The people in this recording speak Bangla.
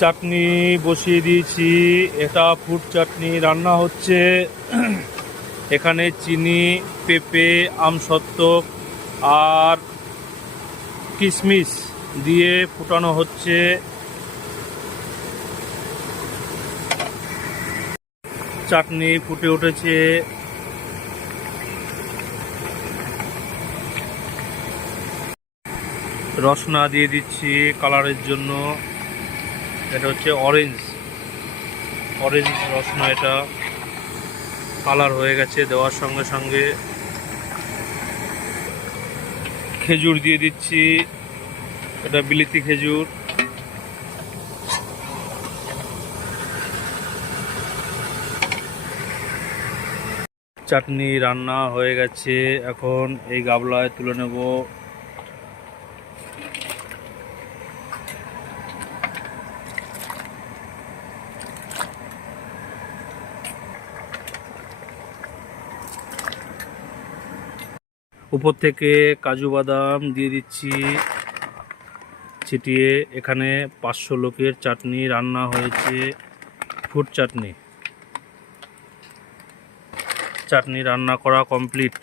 চাটনি বসিয়ে দিয়েছি। এটা ফুড চাটনি রান্না হচ্ছে। এখানে চিনি, পেঁপে, আমসত্ত্ব আর কিশমিশ দিয়ে ফুটানো হচ্ছে। চাটনি ফুটে উঠেছে। রসনা দিয়ে দিচ্ছি কালারের জন্য। এটা হচ্ছে অরেঞ্জ রসনা। এটা কালার হয়ে গেছে। দেওয়ার সঙ্গে সঙ্গে খেজুর দিয়ে দিচ্ছি। এটা বিলিতি খেজুর। চাটনি রান্না হয়ে গেছে। এখন এই গামলায় তুলে নেব। উপর থেকে কাজু বাদাম দিয়ে দিচ্ছি ছিটিয়ে। এখানে 500 লোকের চাটনি রান্না হয়েছে। ফুড চাটনি রান্না করা কমপ্লিট।